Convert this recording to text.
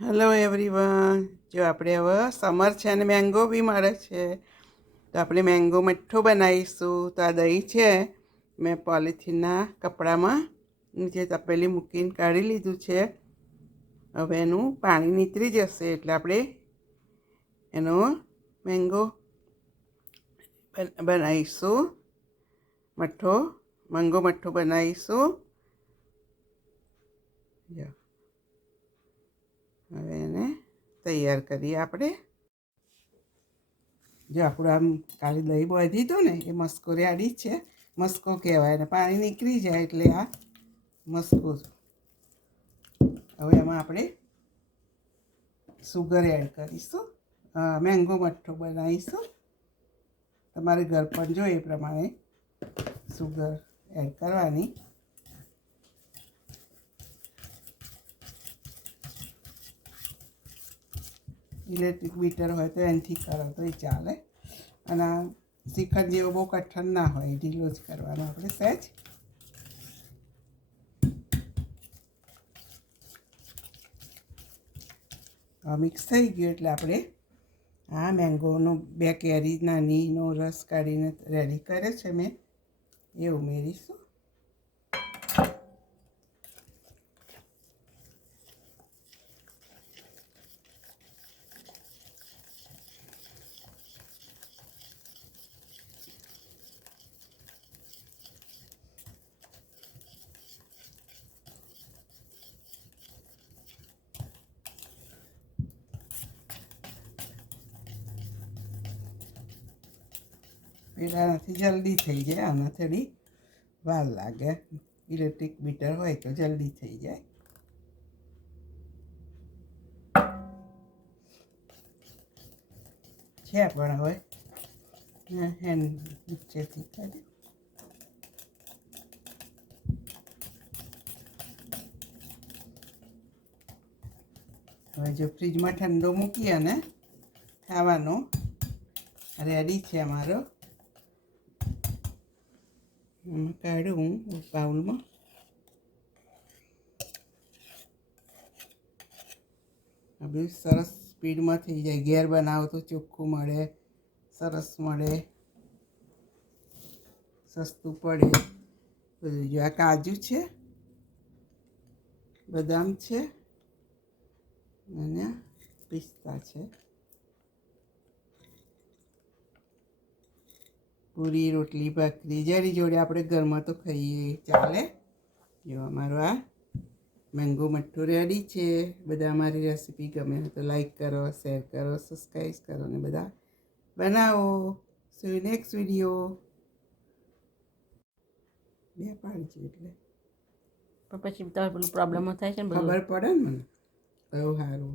Hello everyone. જો આપણે હવે સમર છે અને મેંગો બી મળે છે, તો આપણે મેંગો મઠ્ઠો બનાવીશું. તો આ દહીં છે, મેં પોલિથીનના કપડામાં નીચે તપેલી મૂકીને કાઢી લીધું છે. હવે એનું પાણી નીતરી જશે એટલે આપણે એનો મેંગો બનાવીશું. મેંગો મઠ્ઠો બનાવીશું. જો હવે એને તૈયાર કરીએ આપણે. જો આપણું આમ કાલે દહીં બાંધી હતું ને, એ મસ્કો રેડી છે. મસ્કો કહેવાય, અને પાણી નીકળી જાય એટલે આ મસ્કો. હવે એમાં આપણે સુગર એડ કરીશું. મેંગો મઠ્ઠો બનાવીશું. તમારે ઘર પર જો એ પ્રમાણે સુગર એડ કરવાની. ઇલેક્ટ્રિક બીટર હોય તો એનાથી કરો તોય ચાલે. અને આ શ્રીખંડ જેવો બહુ કઠણ ના હોય, ઢીલો જ કરવાનો આપણે સહેજ. મિક્સ થઈ ગયું એટલે આપણે આ મેંગોનો 2 કેરી નાનીનો રસ કાઢીને રેડી કર્યો છે મેં, એ ઉમેરીશું. પેલાનાથી જલ્દી થઈ જાય, આમાં થોડી વાર લાગે. ઇલેક્ટ્રિક બીટર હોય તો જલ્દી થઈ જાય. છે પણ હવે હેન્ડ નીચેથી કરી. હવે જો ફ્રીજમાં ઠંડો મૂકી અને ખાવાનો રેડી છે અમારો. કાઢું હું બાઉલમાં. આ બધું સરસ સ્પીડમાં થઈ જાય. ઘેર બનાવો તો ચોખ્ખું મળે, સરસ મળે, સસ્તું પડે બધું. જો આ કાજુ છે, બદામ છે અને પિસ્તા છે. પૂરી, રોટલી, ભાખરી જેની જોડે આપણે ઘરમાં તો ખાઈએ ચાલે. જો અમારું આ મેંગો મઠ્ઠો રેડી છે. બધા અમારી રેસીપી ગમે તો લાઈક કરો, શેર કરો, સબસ્ક્રાઈબ કરો અને બધા બનાવો. C you next video. 2 પાડજો એટલે પણ પછી તમારે પેલું પ્રોબ્લેમ થાય છે ને, ખબર પડે ને મને કયું સારું.